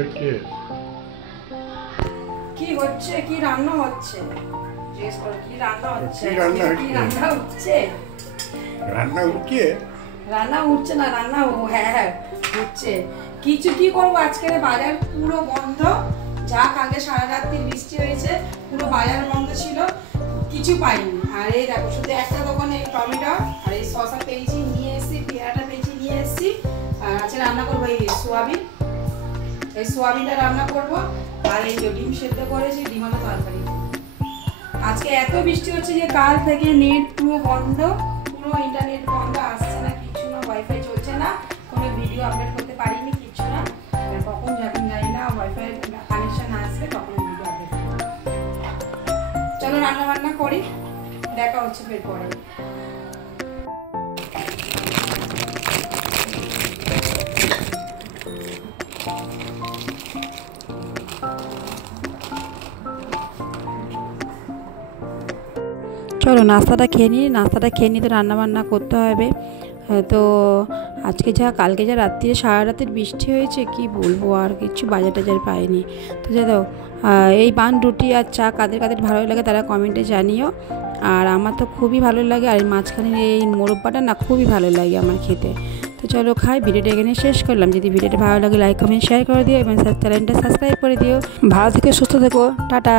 হচ্ছে কি হচ্ছে, কি রান্না হচ্ছে? জিজ্ঞেস করো কি রান্না হচ্ছে? কি রান্না হচ্ছে? রান্না হচ্ছে? রান্না উঠছে রান্না উঠছে না, রান্না হ্যাঁ হচ্ছে। কিছু কি করবো, আজকে বাজার পুরো বন্ধ। যা কালকে সারা রাত্রি বৃষ্টি হয়েছে, পুরো বাজার বন্ধ ছিল, কিছু পাইনি। আর এই দেখো শুধু একটা দোকানে টমেটো আর এই শসা পেয়েছি নিয়ে এসেছি, পেয়ারাটা পেয়েছি নিয়ে এসেছি। আর আজকে রান্না করবো এই সোয়াবিন, এই সোয়াবিনটা রান্না করবো। আর এই ডিম সেদ্ধ করেছি, ডিম আলু তরকারি। আজকে এত বৃষ্টি হচ্ছে যে কাল থেকে নেট পুরো বন্ধ, পুরো ইন্টারনেট বন্ধ, আসছে না কিছু না, ওয়াইফাই চলছে না, কোনো ভিডিও আপলোড করতে পারিনি, কিছু না। কখন যাবেন জানি না, ওয়াইফাই কানেকশন আসবে তখন ভিডিও আপলোড করবো। চলো রান্না বান্না করি, দেখা হচ্ছে ফের পরে। চলো নাস্তাটা খেয়ে নিই, তো রান্নাবান্না করতে হবে। তো আজকে কালকে রাত্রিরে সারা রাতের বৃষ্টি হয়েছে, কি বলবো, আর কিছু বাজার টাজার পাইনি। তো দাদা এই বান রুটি আর চা কাদের কাদের ভালো লাগে তারা কমেন্টে জানিও। আর আমার তো খুবই ভালো লাগে, আর এই মাঝখানে এই মোরব্বাটা না খুবই ভালো লাগে আমার খেতে। তো চলো খাই, ভিডিওটা এখানে শেষ করলাম। যদি ভিডিওটা ভালো লাগে লাইক কমেন্ট শেয়ার করে দিও এবং চ্যানেলটা সাবস্ক্রাইব করে দিও। ভালো থেকো, সুস্থ থেকো, টাটা।